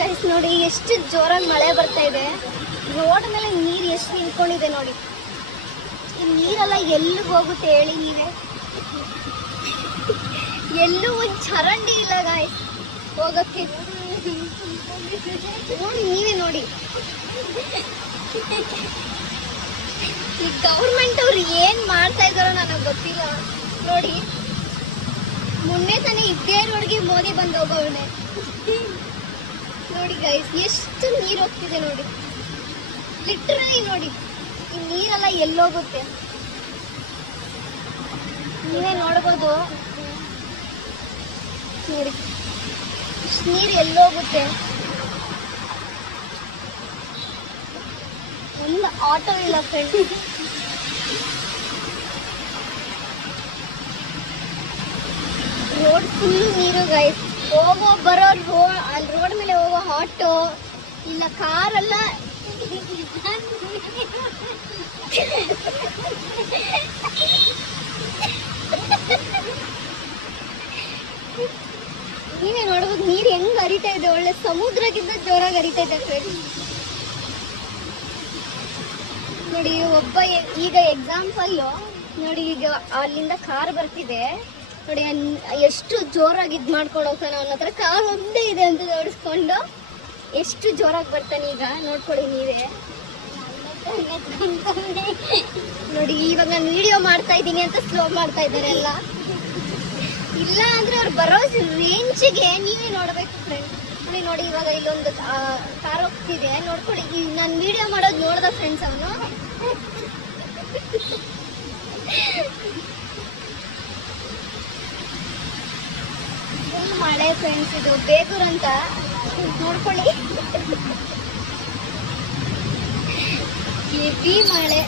Guys ನೋಡಿ ಎಷ್ಟು ಜೋರಾಗಿ ಮಳೆ ಬರ್ತಾ ಇದೆ. ರೋಡ್ ಮೇಲೆ ನೀರು ಎಷ್ಟು ನಿಂತ್ಕೊಂಡಿದೆ ನೋಡಿ. ಈ ನೀರೆಲ್ಲ ಎಲ್ಲಿಗೆ ಹೋಗುತ್ತೆ ಹೇಳಿ ನೀವೇ? ಎಲ್ಲೂ ಒಂದು ಚರಂಡಿ ಇಲ್ಲ ಗಾಯ್ಸ್ ಹೋಗಕ್ಕೆ. ನೋಡಿ ನೀವೇ ನೋಡಿ. ಈ ಗೌರ್ಮೆಂಟ್ ಅವ್ರು ಏನ್ ಮಾಡ್ತಾ ಇದಾರೋ ನನಗೆ ಗೊತ್ತಿಲ್ಲ. ನೋಡಿ ಮೊನ್ನೆ ತಾನೇ ಇದ್ದೇ ರೋಡ್ಗೆ ಮೋದಿ ಬಂದು ಹೋಗೋವನೆ. ನೋಡಿ ಗೈಸ್ ಎಷ್ಟು ನೀರು ಹೋಗ್ತಿದೆ ನೋಡಿ. ಲಿಟ್ರಲಿ ನೋಡಿ ಈ ನೀರೆಲ್ಲ ಎಲ್ಲೋಗುತ್ತೆ ನೀವೇ ನೋಡ್ಬೋದು. ನೋಡಿ ಇಷ್ಟು ನೀರು ಎಲ್ಲೋಗುತ್ತೆ. ಒಂದು ಆಟೋ ಇಲ್ಲ ಫ್ರೆಂಡ್. ರೋಡ್ ಫುಲ್ ನೀರು ಗೈಸ್. ಹೋಗೋ ಬರೋ ಅಲ್ಲಿ ರೋಡ್ ಮೇಲೆ ಹೋಗೋ ಆಟೋ ಇಲ್ಲ ಕಾರೆಲ್ಲ ನೀವೇ ನೋಡ್ಬೋದು ನೀರು ಹೆಂಗ್ ಹರಿತಾ ಇದೆ. ಒಳ್ಳೆ ಸಮುದ್ರಕ್ಕಿಂತ ಜೋರಾಗಿ ಹರಿತಾ ಇದೆ ಫ್ರೆಂಡ್. ನೋಡಿ ಒಬ್ಬ ಈಗ ಎಕ್ಸಾಂಪಲ್ ನೋಡಿ, ಈಗ ಅಲ್ಲಿಂದ ಕಾರ್ ಬರ್ತಿದೆ ನೋಡಿ. ಎಷ್ಟು ಜೋರಾಗಿ ಇದ್ ಮಾಡ್ಕೊಂಡು ಹೋಗ್ತಾನೆ. ಅವನ ಹತ್ರ ಕಾರ್ ಒಂದೇ ಇದೆ ಅಂತ ನೋಡಿಸ್ಕೊಂಡು ಎಷ್ಟು ಜೋರಾಗಿ ಬರ್ತಾನೆ. ಈಗ ನೋಡ್ಕೊಳ್ಳಿ ನೀವೇ ನೋಡಿ. ಇವಾಗ ನಾನು ವಿಡಿಯೋ ಮಾಡ್ತಾ ಇದ್ದೀನಿ ಅಂತ ಸ್ಲೋ ಮಾಡ್ತಾ ಇದ್ದಾರೆ ಎಲ್ಲ. ಇಲ್ಲ ಅಂದ್ರೆ ಅವ್ರು ಬರೋ ರೇಂಜಿಗೆ ನೀವೇ ನೋಡ್ಬೇಕು ಫ್ರೆಂಡ್. ನೋಡಿ ಇವಾಗ ಇಲ್ಲೊಂದು ಕಾರ್ ಹೋಗ್ತಿದೆ ನೋಡ್ಕೊಳ್ಳಿ. ನಾನು ವಿಡಿಯೋ ಮಾಡೋದು ನೋಡ್ದ ಫ್ರೆಂಡ್ಸ್ ಅವನು. ಮಳೆ ಫ್ರೆಂಡ್ಸ್, ಇದು ಬೇಗೂರ್ ಅಂತ ನೋಡ್ಕೊಳ್ಳಿ. ಹೆವಿ ಮಳೆ.